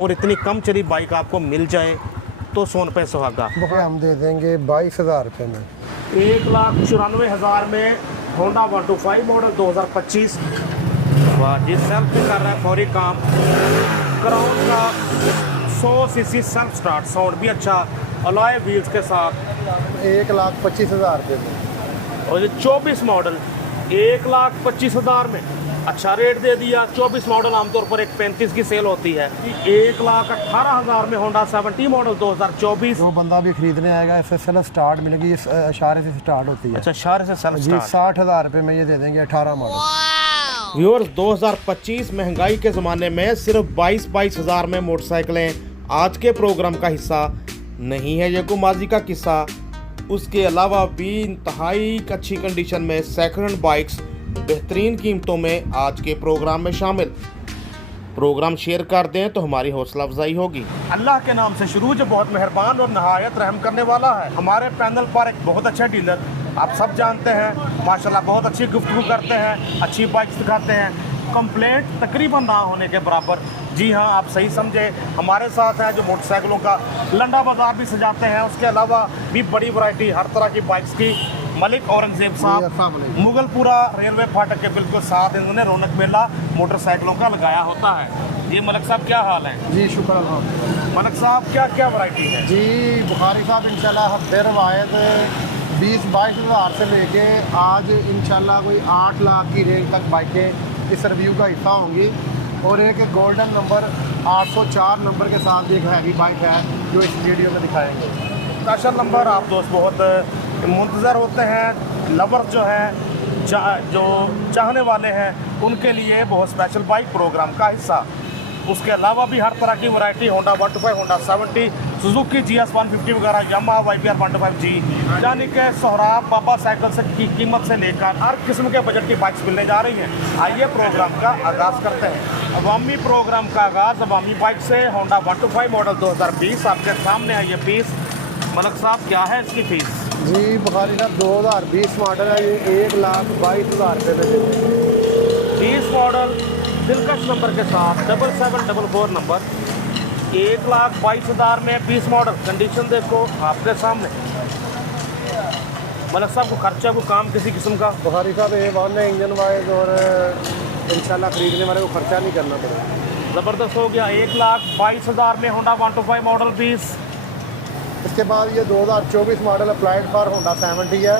और इतनी कम चली बाइक आपको मिल जाए तो सोन पे सुहागा। हम दे देंगे 22,000 रुपये में। 1,94,000 में होंडा 125 मॉडल 2025। वाह जी, सेल्फ भी कर रहा है फौरी काम। क्राउन का 100 सीसी सेल्फ स्टार्ट, साउंड भी अच्छा, अलॉय व्हील्स के साथ। 1,25,000 रुपये में। और ये 24 मॉडल 1,25,000 में अच्छा रेट दे दिया। 24 मॉडल आमतौर पर 1,35 की सेल होती है। 1,18,000 में होंडा 70 मॉडल 2024। जो बंदा भी खरीदने आएगा इससे सेल्फ स्टार्ट मिलेगी, ये इशारे से स्टार्ट होती है। अच्छा, इशारे से सेल्फ जी, स्टार्ट। 60,000 रुपये में ये दे देंगे 18 मॉडल। व्यूअर्स, 2025 महंगाई के ज़माने में सिर्फ 22,000 में मोटरसाइकिलें आज के प्रोग्राम का हिस्सा नहीं है। ये को माजी का किस्सा। उसके अलावा भी इंतहाई अच्छी कंडीशन में सेकंड हैंड बाइक्स बेहतरीन कीमतों में आज के प्रोग्राम में शामिल। प्रोग्राम शेयर कर दें तो हमारी हौसला अफजाई होगी। अल्लाह के नाम से शुरू, जो बहुत मेहरबान और नहायत रहम करने वाला है। हमारे पैनल पर एक बहुत अच्छा डीलर आप सब जानते हैं, माशाल्लाह बहुत अच्छी गुफ्तगू करते हैं, अच्छी बाइक्स दिखाते हैं, कंप्लेंट तकरीबन ना होने के बराबर। जी हाँ, आप सही समझे। हमारे साथ है जो मोटरसाइकिलों का लंडा बाजार भी सजाते हैं। उसके अलावा भी बड़ी वैरायटी हर तरह की बाइक्स की। मलिक औरंगजेब साहब मुगलपुरा रेलवे फाटक के बिल्कुल साथ इन्होंने रौनक मेला मोटरसाइकिलों का लगाया होता है। जी मलिक साहब, क्या हाल है? जी शुक्र अल्लाह। मलिक साहब, क्या क्या वैरायटी है? जी बुखारी साहब इंशाल्लाह हफ्ते रवायत 20-22 हज़ार से लेके आज इंशाल्लाह कोई 8 लाख की रेंज तक बाइकें इस रिव्यू का हिस्सा होंगी। और एक गोल्डन नंबर 804 नंबर के साथ एक हैवी बाइक है जो इस वीडियो में दिखाएंगे। स्पेशल नंबर आप दोस्त बहुत मुंतज़र होते हैं। लवर्स जो हैं, जो चाहने वाले हैं, उनके लिए बहुत स्पेशल बाइक प्रोग्राम का हिस्सा। उसके अलावा भी हर तरह की variety Honda 125, Honda 70, Suzuki GS 150 वगैरह, यामाहा YPR 125G, यानी कि सोहराब बाबा साइकिल से की कीमत से लेकर हर किस्म के बजट की बाइक्स मिलने जा रही हैं। आइए प्रोग्राम का आगाज़ करते हैं। अवामी प्रोग्राम का आगाज़ अवामी बाइक से। होंडा 125 मॉडल 2020 आपके सामने है ये पीस। मलिक साहब, क्या है इसकी फीस? जी बुखारी साहब 2020 मॉडल है, ये 1,22,000 रुपये में देते हैं। 20 मॉडल दिलकश नंबर के साथ 7744 नंबर 1,22,000 में 20 मॉडल। कंडीशन देखो आपके सामने। मलिक साहब, को खर्चा को काम किसी किस्म का? बुखारी साहब A1 है इंजन वाइज, और इंशाल्लाह खरीदने वाले को खर्चा नहीं करना पड़ेगा। ज़बरदस्त हो गया। 1,22,000 में होंडा 125 मॉडल 20। इसके बाद ये 2024 मॉडल अप्लाइड फॉर होंडा 70 है।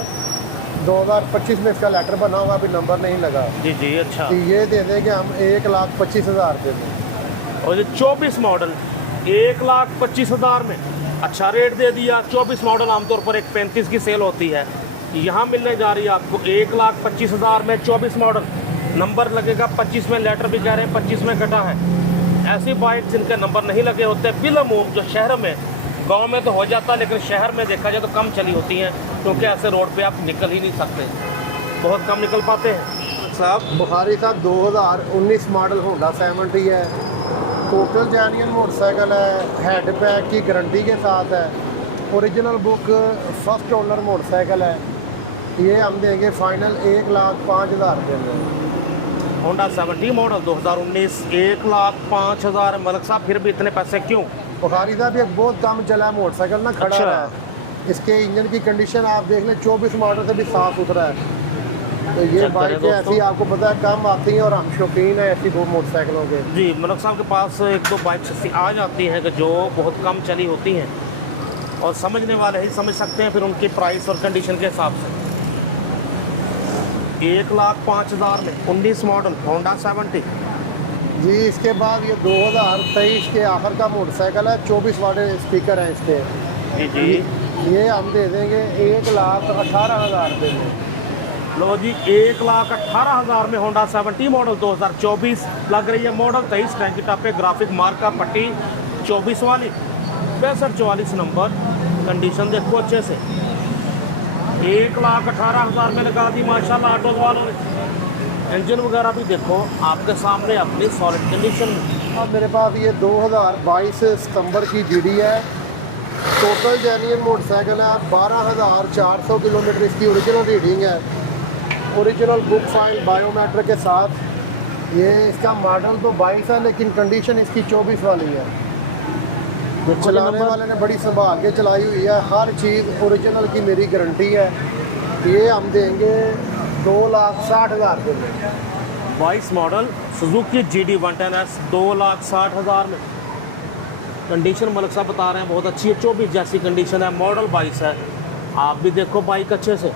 2025 में इसका लेटर बना हुआ, अभी नंबर नहीं लगा। जी जी, अच्छा। तो ये दे देंगे हम 1,25,000 रुपये में। और ये 24 मॉडल 1,25,000 में अच्छा रेट दे दिया। 24 मॉडल आमतौर पर 1,35 की सेल होती है, यहाँ मिलने जा रही है आपको 1,25,000 में 24 मॉडल। नंबर लगेगा 25 में, लेटर भी कह रहे हैं 25 में कटा है। ऐसी बाइक जिनके नंबर नहीं लगे होते बिलमूम जो शहर में, गांव में तो हो जाता, लेकिन शहर में देखा जाए तो कम चली होती हैं, क्योंकि ऐसे रोड पे आप निकल ही नहीं सकते, बहुत कम निकल पाते हैं। साहब बुखारी साहब 2019 मॉडल होंडा 70 है। टोटल जेन्युइन मोटरसाइकिल है, हेड पैक की गारंटी के साथ है, original book, first owner motorcycle है। ये हम देंगे फाइनल 1,05,000 रुपये में। Honda 70 model 2019 1,05,000। मलिक साहब, फिर भी इतने पैसे क्यों? बुखारी साहब ये बहुत कम चला है मोटरसाइकिल ना, खड़ा अच्छा। रहा है। इसके इंजन की कंडीशन आप देख लें, 24 मॉडल से भी साफ सुथरा है। तो ये बाइकें ऐसी आपको पता है कम आती हैं, और हम शौकीन है ऐसी दो मोटरसाइकिलों के। जी, मलिक साहब के पास एक दो बाइक्स ऐसी आ जाती हैं कि जो बहुत कम चली होती हैं, और समझने वाले ही समझ सकते हैं फिर उनकी प्राइस और कंडीशन के हिसाब से। 1,05,000 में 19 मॉडल होंडा 70। जी इसके बाद ये 2023 के आखिर का मोटरसाइकिल है, 24 वाट स्पीकर हैं इसके। जी जी, ये हम दे देंगे 1,18,000 रुपये में। लो जी, 1,18,000 में होंडा 70 मॉडल 2024 लग रही है। मॉडल 23 टैंकी टापे, ग्राफिक मार्का पट्टी 24 वाली, 6544 नंबर। कंडीशन देखो अच्छे से। 1,18,000 में लगा दी माशाल्लाह ऑटो वालों ने। इंजन वगैरह भी देखो आपके सामने अपनी सॉलिड कंडीशन में। अब मेरे पास ये 2022 सितंबर की GD है। टोटल जेन्युइन मोटरसाइकिल है। 12,400 किलोमीटर इसकी ओरिजिनल रीडिंग है। ओरिजिनल बुक फाइल बायोमेट्रिक के साथ। ये इसका मॉडल तो 22 है, लेकिन कंडीशन इसकी 24 वाली है। देखो जी चलाने नंबर। वाले ने बड़ी संभाल के चलाई हुई है, हर चीज़ ओरिजिनल की मेरी गारंटी है। ये हम देंगे 2,60,000 रुपये में। 22 मॉडल सुजुकी GD110S 2,60,000 में। कंडीशन मलिक साहब बता रहे हैं बहुत अच्छी है, 24 जैसी कंडीशन है, मॉडल 22 है। आप भी देखो बाइक अच्छे से,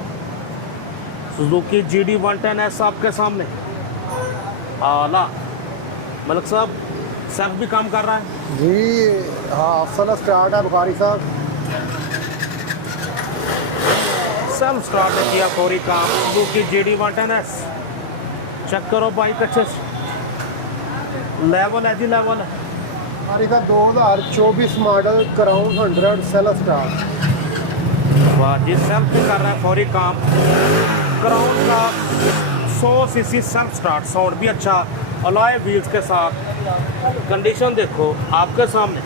सुजुकी GD110S आपके सामने। आला मलिक साहब सेल्फ भी काम कर रहा है जी हाँ, अफसल स्टार्ट है बुखारी साहब। सेल्फ स्टार्ट है किया फौरी काम, सुजुकी GD110S। चेक करो बाइक अच्छे से, लेवल है जी लेवल है। बुखारी साहब 2024 मॉडल क्राउन 100 सेल्फ स्टार्ट। वाह जी, सेल्फ भी कर रहा है फौरी काम। क्राउन का 100 सीसी सेल्फ स्टार्ट, साउंड भी अच्छा, अलॉय व्हील्स के साथ। कंडीशन देखो आपके सामने।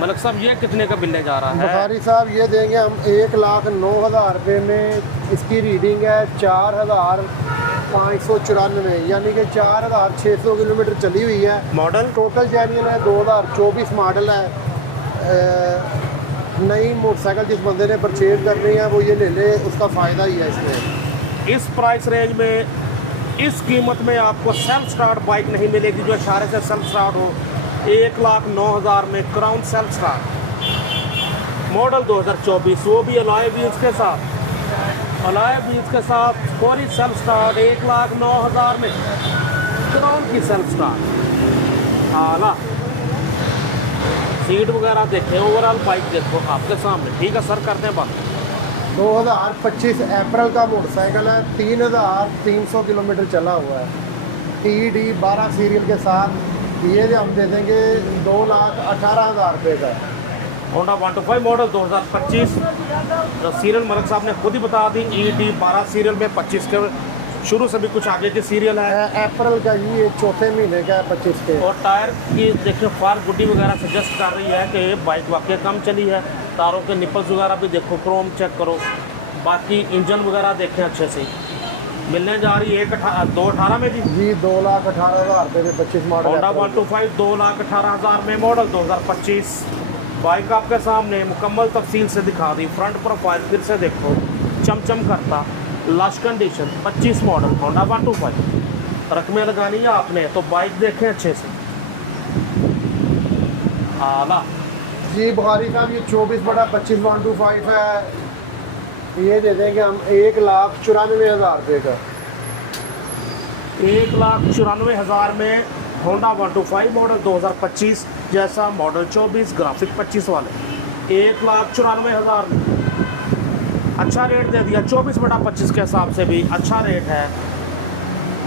मलिक साहब ये कितने का मिलने जा रहा है? बुखारी साहब ये देंगे हम 1,09,000 रुपये में। इसकी रीडिंग है 4,594, यानी कि 4,600 किलोमीटर चली हुई है। मॉडल टोटल जेन्युइन है, 2024 मॉडल है। नई मोटरसाइकिल जिस बंदे ने परचेज करनी है वो ये ले ले, उसका फ़ायदा ही है इसमें। इस प्राइस रेंज में, इस कीमत में आपको सेल्फ स्टार्ट बाइक नहीं मिलेगी जो इशारे से सेल्फ स्टार्ट हो। 1,09,000 में क्राउन सेल्फ स्टार्ट मॉडल 2024, वो भी अलॉय व्हील्स के साथ। अलॉय व्हील्स के साथ फौरी सेल्फ स्टार्ट 1,09,000 में क्राउन की सेल्फ स्टार्ट। आला सीट वगैरह देखें, ओवरऑल बाइक देखो आपके सामने। ठीक है सर, करते हैं बात। 2025 अप्रैल का मोटरसाइकिल है, 3,300 किलोमीटर चला हुआ है। TD 12 सीरियल के साथ ये हम दे देंगे 2,18,000 रुपये का। होंडा 125 मॉडल 2025, जो सीरियल मलिक साहब ने खुद ही बता दी। ED 12 सीरियल में 25 के शुरू से भी कुछ आगे की सीरियल है। अप्रैल का ये चौथे महीने का है 25 के। और टायर की देखिए फार गुड्डी वगैरह सजेस्ट कर रही है कि बाइक वाकई कम चली है। तारों के निपल्स वगैरह भी देखो, क्रोम चेक करो। बाकी इंजन वगैरह देखें अच्छे से। मिलने जा रही है 2,18,000 में जी 2,18,000 रुपये में 25 मॉडल। होंडा 125 2,18,000 में मॉडल 2025। बाइक आपके सामने मुकम्मल तफसील से दिखा दी। फ्रंट प्रोफाइल फिर से देखो, चमचम करता, लश कंडीशन। 25 model Honda 125। रकमें लगानी है आपने तो बाइक देखें अच्छे से। आला जी बुखारी साहब ये 24/25 125 है। ये दे देंगे हम 1,94,000 रुपये का। 1,94,000 में होंडा 125 मॉडल 2025 जैसा मॉडल 24 ग्राफिक 25 वाले 1,94,000 में। अच्छा रेट दे दिया, 24/25 के हिसाब से भी अच्छा रेट है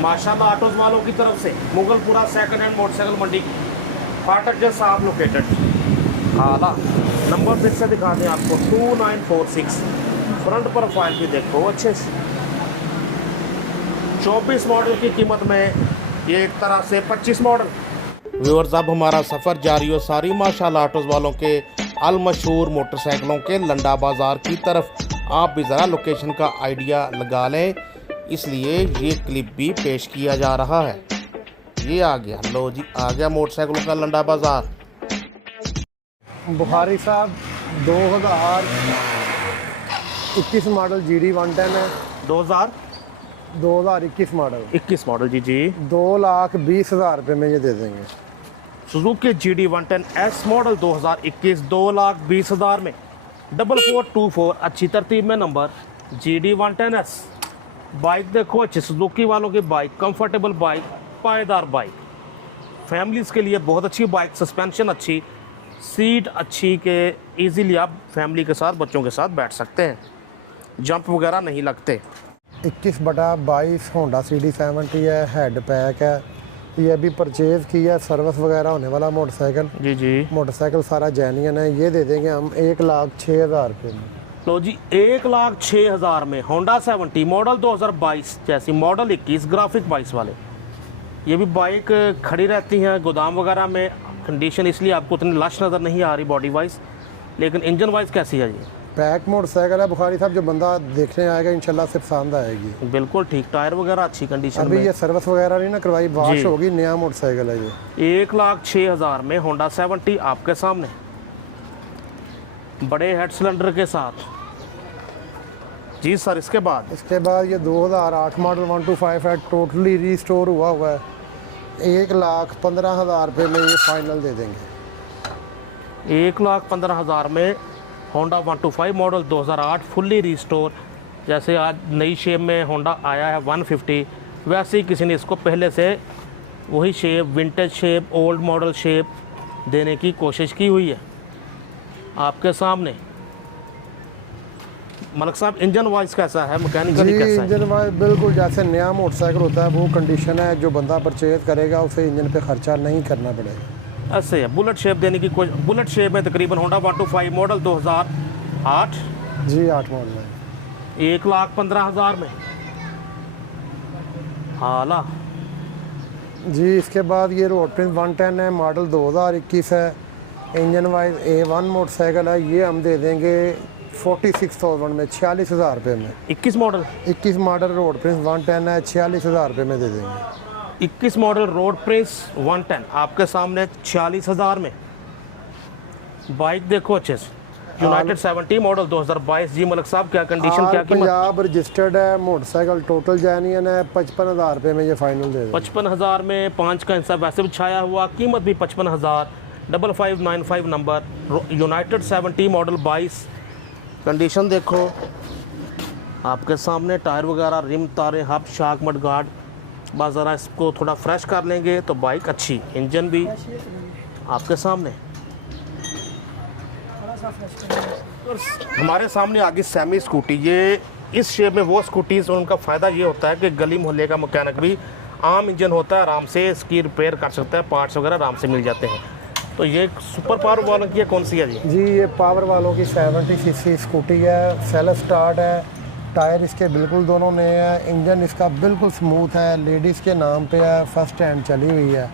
माशाल्लाह। ऑटोज वालों की तरफ से मुगलपुरा सेकंड हैंड मोटरसाइकिल मंडी फाटक के साथ लोकेटेड। आला नंबर फिर से दिखा दें आपको 2946। फ्रंट प्रोफाइल भी देखो अच्छे से। 24 मॉडल की कीमत में ये एक तरह से 25 मॉडल। व्यूअर्स, अब हमारा सफ़र जारी हो सारी माशाल्लाह ऑटोज वालों के अल मशहूर मोटरसाइकिलों के लंडा बाज़ार की तरफ। आप भी ज़रा लोकेशन का आइडिया लगा लें, इसलिए ये क्लिप भी पेश किया जा रहा है। ये आ गया, लो जी आ गया मोटरसाइकिलों का लंडा बाज़ार। बुखारी साहब 2021 मॉडल GD110 है। 2021 मॉडल 21 मॉडल जी 2,20,000 रुपये में ये दे देंगे। सुजुकी GD110S मॉडल 2021 2,20,000 में 4424 अच्छी तरतीब में नंबर GD110S। बाइक देखो अच्छी, सुजुकी वालों की बाइक, कंफर्टेबल बाइक, पायदार बाइक, फैमिलीज़ के लिए बहुत अच्छी बाइक। सस्पेंशन अच्छी, सीट अच्छी के इजीली आप फैमिली के साथ बच्चों के साथ बैठ सकते हैं, जंप वगैरह नहीं लगते। 21/22 होंडा CD70 है, हेड पैक है। ये अभी परचेज़ किया, सर्विस वगैरह होने वाला मोटरसाइकिल। जी मोटरसाइकिल सारा जेन्युइन है। ये दे देंगे हम 1,06,000 रुपये में। लो जी 1,06,000 में होंडा 70 मॉडल 2022 जैसी मॉडल 21 ग्राफिक 22 वाले। ये भी बाइक खड़ी रहती हैं गोदाम वगैरह में। कंडीशन इसलिए आपको उतनी लश नज़र नहीं आ रही बॉडी वाइज, लेकिन इंजन वाइज कैसी है जी? पैक मोटरसाइकिल है बुखारी साहब, जो बंदा देखने आएगा इंशाल्लाह से पसंद आएगी। बिल्कुल ठीक, टायर वगैरह अच्छी कंडीशन अभी में। ये सर्विस वगैरह नहीं ना करवाई, वॉश होगी, नया मोटरसाइकिल है ये। 1,06,000 में होंडा 70 आपके सामने। बड़े हेड सिलेंडर के साथ। जी सर, इसके बाद ये 2008 मॉडल 125 है, टोटली रीस्टोर हुआ है। 1,15,000 रुपये में ये फाइनल दे देंगे। 1,15,000 में होंडा 125 मॉडल 2008 फुल्ली रिस्टोर। जैसे आज नई शेप में होंडा आया है 150, वैसे ही किसी ने इसको पहले से वही shape, vintage shape, old model shape देने की कोशिश की हुई है आपके सामने। मलक साहब, इंजन वाइज कैसा है, मैकेनिकली कैसा है? इंजन वाइज बिल्कुल जैसे नया मोटरसाइकिल होता है वो कंडीशन है। जो बंदा परचेज करेगा उसे इंजन पे खर्चा नहीं करना पड़ेगा। ऐसे है, बुलेट शेप देने की कोशिश। बुलेट शेप में तकरीबन होंडा 125 मॉडल 2008 जी 8 मॉडल है। 1,15,000 में हाला। जी इसके बाद ये रोड प्रिंस 110 है, मॉडल 2021 है। इंजन वाइज A1 मोटरसाइकिल है। ये हम दे देंगे 46,000 में, 46,000 रुपये में। 21 मॉडल 21 मॉडल रोड प्रिंस 110 है, 46,000 रुपये में दे देंगे। 21 मॉडल रोड प्रिंस 110 आपके सामने 46,000 में। बाइक देखो अच्छे से, यूनाइटेड 70 मॉडल 2022। जी मलक साहब, क्या कंडीशन, क्या कीमत? पंजाब रजिस्टर्ड है, मोटरसाइकिल टोटल जेन्युइन है। 55,000 रुपये में ये फाइनल दे देंगे। 55,000 में 5 का हिस्सा वैसे भी छाया हुआ, कीमत भी 55,000। 5595 नंबर, यूनाइटेड 70 मॉडल 22। कंडीशन देखो आपके सामने, टायर वगैरह, रिम, तारे, हब, शाक, मड गार्ड। बस ज़रा इसको थोड़ा फ्रेश कर लेंगे तो बाइक अच्छी। इंजन भी आपके सामने। हमारे सामने आगे सेमी स्कूटी। ये इस शेप में वो स्कूटीज, उनका फ़ायदा ये होता है कि गली मोहल्ले का मैकेनिक भी, आम इंजन होता है, आराम से इसकी रिपेयर कर सकता है, पार्ट्स वगैरह आराम से मिल जाते हैं। तो ये सुपर पावर वालों की कौन सी है जी? जी ये पावर वालों की 70 सीसी स्कूटी है, सेल्फ स्टार्ट है। टायर इसके बिल्कुल दोनों नए हैं। इंजन इसका बिल्कुल स्मूथ है, लेडीज़ के नाम पे है, फर्स्ट हैंड चली हुई है।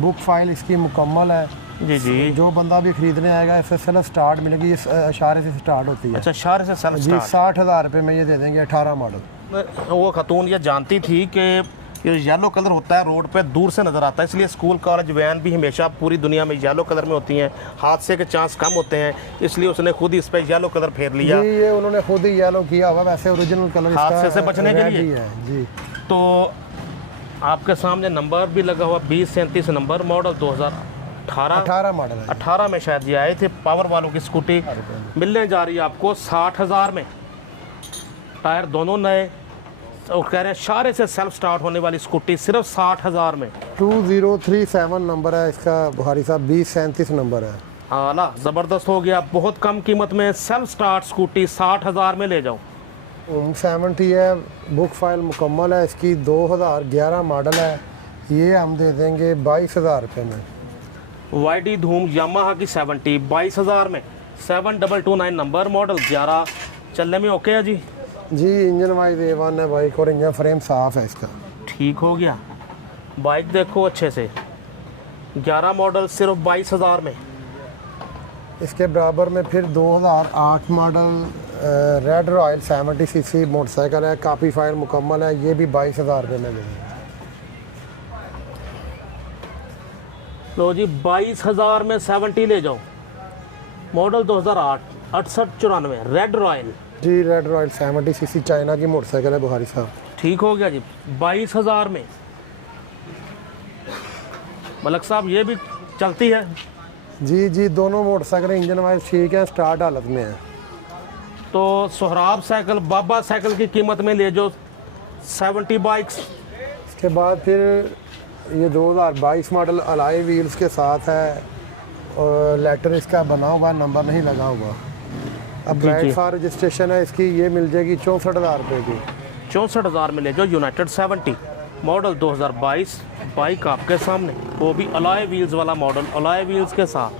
बुक फाइल इसकी मुकम्मल है। जी जी, जो बंदा भी खरीदने आएगा इससे सेल्फ स्टार्ट मिलेगी। इस इशारे से स्टार्ट होती है। अच्छा, इशारे से सेल्फ जी स्टार्ट। 60,000 रुपये में ये दे देंगे। 18 मॉडल। वो खतून ये जानती थी कि ये येलो कलर होता है, रोड पे दूर से नज़र आता है, इसलिए स्कूल कॉलेज वैन भी हमेशा पूरी दुनिया में येलो कलर में होती हैं। हादसे के चांस कम होते हैं, इसलिए उसने खुद ही इस पर येलो कलर फेर लिया। जी ये उन्होंने खुद ही येलो किया हुआ, वैसे ओरिजिनल कलर हादसे से बचने के लिए है। जी तो आपके सामने नंबर भी लगा हुआ 2037 नंबर, मॉडल 2018। 18 मॉडल है। 18 में शायद ये आए थे। पावर वालों की स्कूटी मिलने जा रही है आपको 60,000 में। टायर दोनों नए, और कह रहे हैं इशारे से सेल्फ स्टार्ट होने वाली स्कूटी सिर्फ 60,000 में। 2037 नंबर है इसका बुखारी साहब, 2037 नंबर है। आला, ज़बरदस्त हो गया। बहुत कम कीमत में सेल्फ स्टार्ट स्कूटी 60,000 में ले जाओ। 70 है, बुक फाइल मुकम्मल है इसकी। 2011 मॉडल है। ये हम दे देंगे 22,000 रुपये में। वाईडी धूम यामाहा की 70 22,000 में। 7229 नंबर, मॉडल 11। चलने में ओके है जी? जी इंजन वाइज A1 है बाइक, और इंजन फ्रेम साफ़ है इसका। ठीक हो गया। बाइक देखो अच्छे से, 11 मॉडल सिर्फ 22,000 में। इसके बराबर में फिर 2008 model red royal 70 CC motorcycle है, कापी फाइल मुकम्मल है। ये भी 22,000 रुपये में देंगे। लो जी, 22,000 में 70 ले जाओ। Model 2008 6894 red royal. जी रेड रॉयल 70 सीसी चाइना की मोटरसाइकिल है बुखारी साहब। ठीक हो गया जी, 22,000 में। मलक साहब, ये भी चलती है? जी जी दोनों मोटरसाइकिल इंजन वाइज ठीक है, स्टार्ट हालत में है। तो सोहराब साइकिल, बाबा साइकिल की कीमत में ले जाओ 70 बाइक्स। इसके बाद फिर ये 2022 मॉडल अलाई व्हील्स के साथ है, और लेटर इसका बना हुआ, नंबर नहीं लगा हुआ। अब ब्राइट फॉर रजिस्ट्रेशन है इसकी। ये मिल जाएगी 64,000 रुपये की। 64,000 में ले जाओ। यूनाइटेड 70 मॉडल 2022 बाइक आपके सामने, वो भी अलॉय व्हील्स वाला मॉडल, अलॉय व्हील्स के साथ।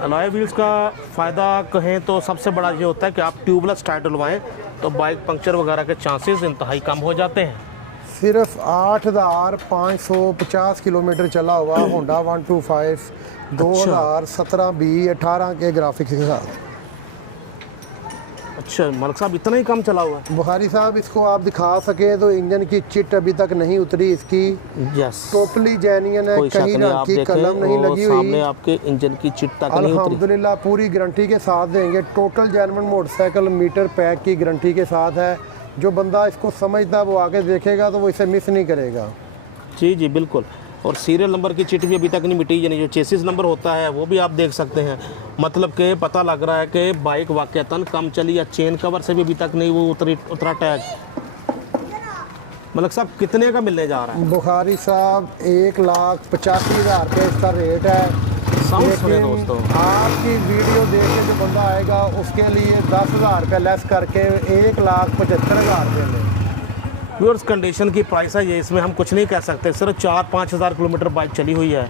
अलॉय व्हील्स का फ़ायदा कहें तो सबसे बड़ा ये होता है कि आप ट्यूबलेस टायर डलवाएँ तो बाइक पंक्चर वगैरह के चांसेस इंतहाई कम हो जाते हैं। सिर्फ 8,550 किलोमीटर चला हुआ होंडा 125 2017 B 18 के ग्राफिक्स के साथ। अच्छा मलिक साहब इतना ही कम चला हुआ है। बुखारी साहब इसको आप दिखा सके तो इंजन की चिट अभी तक नहीं उतरी इसकी, यस टोटली जेन्युइन है, कोई शक कहीं नहीं, रंग आप की देखें कलम नहीं वो लगी सामने हुई। आपके इंजन की चिट तक नहीं उतरी। अल्हम्दुलिल्लाह पूरी गारंटी के साथ देंगे, total genuine motorcycle meter pack की गारंटी के साथ है। जो बंदा इसको समझता है वो आगे देखेगा तो वो इसे मिस नहीं करेगा। जी जी बिल्कुल। और सीरियल नंबर की चिट भी अभी तक नहीं मिटी, यानी जो चेसिस नंबर होता है वो भी आप देख सकते हैं। मतलब कि पता लग रहा है कि बाइक वाकईतन कम चली, या चेन कवर से भी अभी तक नहीं वो उतरा टैग। मलिक साहब कितने का मिलने जा रहा है? बुखारी साहब 1,85,000 रुपये इसका रेट है। साउंड सुने लेकिन दोस्तों, आपकी वीडियो देख के जो बंदा आएगा उसके लिए 10,000 रुपये लेस करके 1,75,000 रुपये में। व्यूअर्स कंडीशन की प्राइस है ये, इसमें हम कुछ नहीं कह सकते। सिर्फ 4-5 हज़ार किलोमीटर बाइक चली हुई है।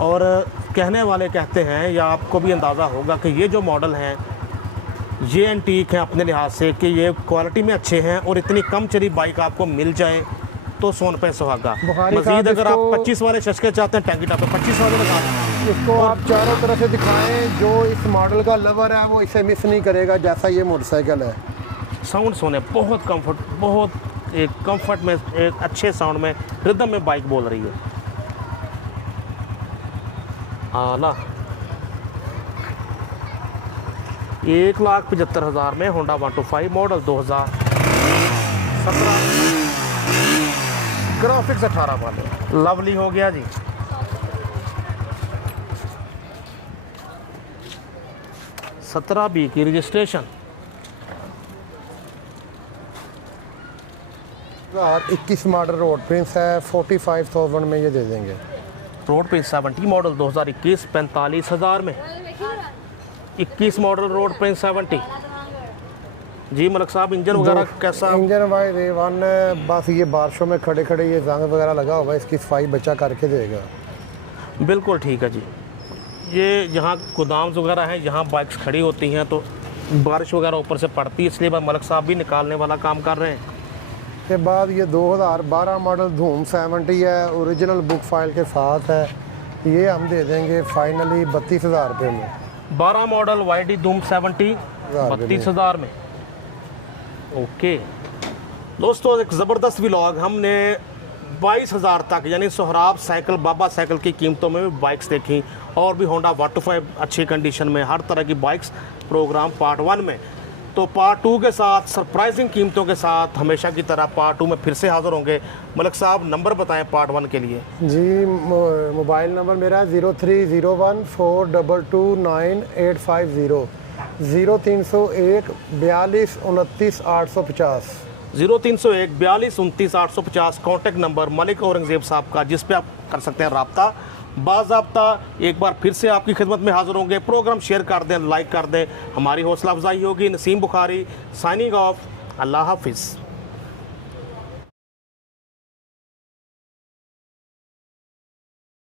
और कहने वाले कहते हैं, या आपको भी अंदाज़ा होगा कि ये जो मॉडल हैं ये एंटीक हैं अपने लिहाज से, कि ये क्वालिटी में अच्छे हैं और इतनी कम चली बाइक आपको मिल जाए तो सोन पे सुहागा। बुखारी मजीद साहब अगर आप इसको- 25 वाले शशके चाहते हैं, टैंकी टॉप पे 25 वाले लगा दें। इसको आप चारों तरफ से दिखाएं, जो इस मॉडल का लवर है वो इसे मिस नहीं करेगा जैसा ये मोटरसाइकिल है। साउंड सुने, बहुत कंफर्ट, बहुत एक कंफर्ट में, एक अच्छे साउंड में, रिदम में बाइक बोल रही है। आला 1,75,000 में होंडा 125 मॉडल 2017, ग्राफिक्स 18 वाले, लवली हो गया जी। सत्रह बी की रजिस्ट्रेशन। 21 मॉडल रोड प्रिंस है, 45,000 में ये दे देंगे। रोड पे 70 मॉडल 2021 45,000 में। 21 मॉडल रोड पे 70। जी मलिक साहब इंजन वगैरह कैसा? इंजन वाई रेवन है, बस ये बारिशों में खड़े खड़े ये जंग वगैरह लगा हुआ है, इसकी सफाई बच्चा करके देगा। बिल्कुल ठीक है जी। ये यहाँ गोदाम्स वगैरह हैं, यहाँ बाइक्स खड़ी होती हैं तो बारिश वगैरह ऊपर से पड़ती है, इसलिए मलिक साहब भी निकालने वाला काम कर रहे हैं। के बाद ये 2012 मॉडल धूम 70 है, ओरिजिनल बुक फाइल के साथ है। ये हम दे देंगे फाइनली 32,000 रुपये में। 12 मॉडल वाईडी धूम 70 32,000 में। ओके दोस्तों, एक ज़बरदस्त व्लॉग हमने 22,000 तक यानी सोहराब साइकिल, बाबा साइकिल की कीमतों में भी बाइक्स देखी, और भी होंडा 125 अच्छी कंडीशन में, हर तरह की बाइक्स प्रोग्राम पार्ट 1 में। तो पार्ट 2 के साथ सरप्राइजिंग कीमतों के साथ हमेशा की तरह पार्ट 2 में फिर से हाज़िर होंगे। मलिक साहब नंबर बताएं पार्ट 1 के लिए। जी मोबाइल नंबर मेरा है 03014229,850, 0301 42 29 850। 0301 42 29 850 कॉन्टैक्ट नंबर मलिक औरंगज़ेब साहब का, जिस पे आप कर सकते हैं रब्ता। बाज़ाब्ता एक बार फिर से आपकी खिदमत में हाज़िर होंगे। प्रोग्राम शेयर कर दें, लाइक कर दें, हमारी हौसला अफजाई होगी। Naseem Bukhari signing off. अल्लाह हाफिज़।